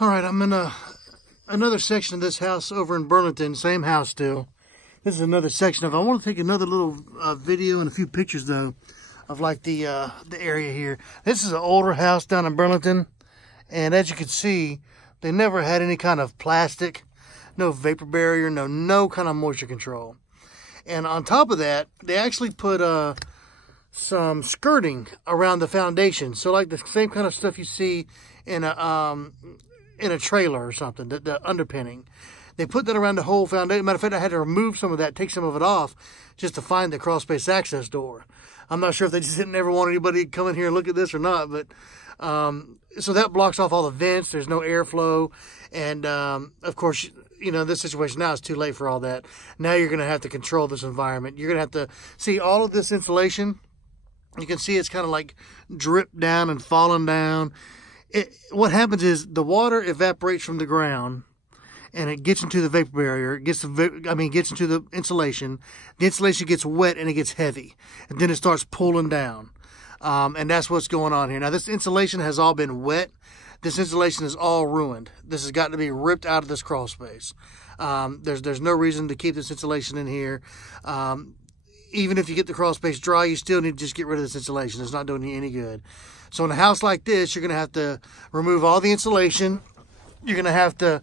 All right, I'm in another section of this house over in Burlington, same house still. This is another section of, I want to take another little video and a few pictures though of like the area here. This is an older house down in Burlington, and as you can see, they never had any kind of plastic, no vapor barrier, no kind of moisture control. And on top of that, they actually put some skirting around the foundation. So like the same kind of stuff you see in a trailer or something, the underpinning. They put that around the whole foundation. Matter of fact, I had to remove some of that, take some of it off, just to find the crawl space access door. I'm not sure if they just didn't ever want anybody to come in here and look at this or not, but so that blocks off all the vents. There's no airflow, and of course, you know, this situation now is too late for all that. Now you're going to have to control this environment. You're going to have to see all of this insulation. You can see it's kind of like dripped down and fallen down. What happens is the water evaporates from the ground, and it gets into the vapor barrier. It gets gets into the insulation. The insulation gets wet and it gets heavy, and then it starts pulling down. And that's what's going on here. Now, this insulation has all been wet. This insulation is all ruined. This has got to be ripped out of this crawl space. There's no reason to keep this insulation in here. Even if you get the crawl space dry, you still need to just get rid of this insulation. It's not doing you any good. So in a house like this, you're going to have to remove all the insulation. You're going to have to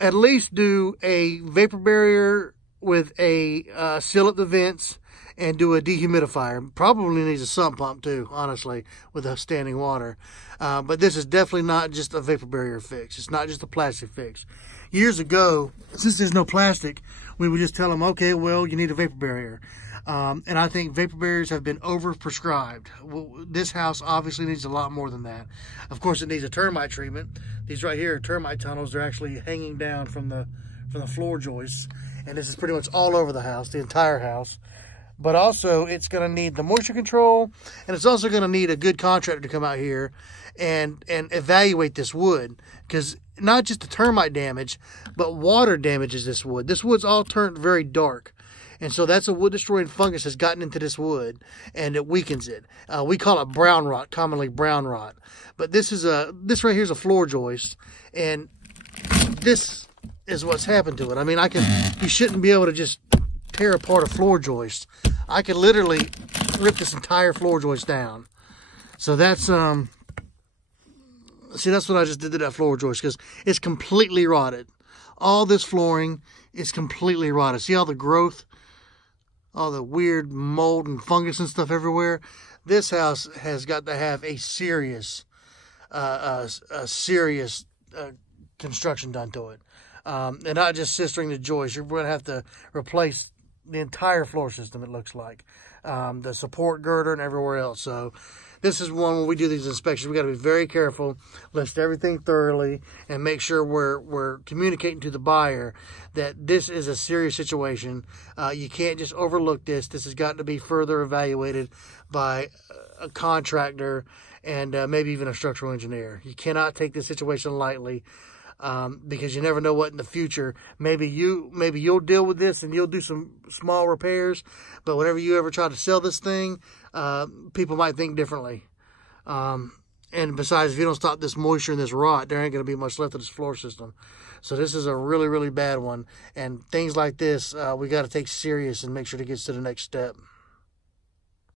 at least do a vapor barrier with a seal up the vents and do a dehumidifier. Probably needs a sump pump too, honestly, with the standing water. But this is definitely not just a vapor barrier fix. It's not just a plastic fix. Years ago, since there's no plastic, we would just tell them, okay, well, you need a vapor barrier. And I think vapor barriers have been overprescribed. This house obviously needs a lot more than that. Of course, it needs a termite treatment. These right here are termite tunnels. They're actually hanging down from the floor joists. And this is pretty much all over the house, the entire house. But also, it's going to need the moisture control, and it's also going to need a good contractor to come out here and evaluate this wood, because not just the termite damage, but water damages this wood. This wood's all turned very dark, and so that's a wood-destroying fungus has gotten into this wood, and it weakens it. We call it brown rot, commonly brown rot. But this right here is a floor joist, and this is what's happened to it. I mean, you shouldn't be able to just tear apart a floor joist. I could literally rip this entire floor joist down. So that's see, that's what I just did to that floor joist, because it's completely rotted. All this flooring is completely rotted. See all the growth, all the weird mold and fungus and stuff everywhere? This house has got to have a serious construction done to it. And not just sistering the joists. You're going to have to replace the entire floor system, it looks like. The support girder and everywhere else. So this is one when we do these inspections, we got to be very careful, list everything thoroughly, and make sure we're communicating to the buyer that this is a serious situation. You can't just overlook this. This has got to be further evaluated by a contractor and maybe even a structural engineer. You cannot take this situation lightly. Because you never know what in the future. Maybe you'll deal with this and you'll do some small repairs, but whenever you ever try to sell this thing, people might think differently. And besides, if you don't stop this moisture and this rot, there ain't going to be much left of this floor system. So this is a really, really bad one. And things like this, we got to take serious and make sure it gets to the next step.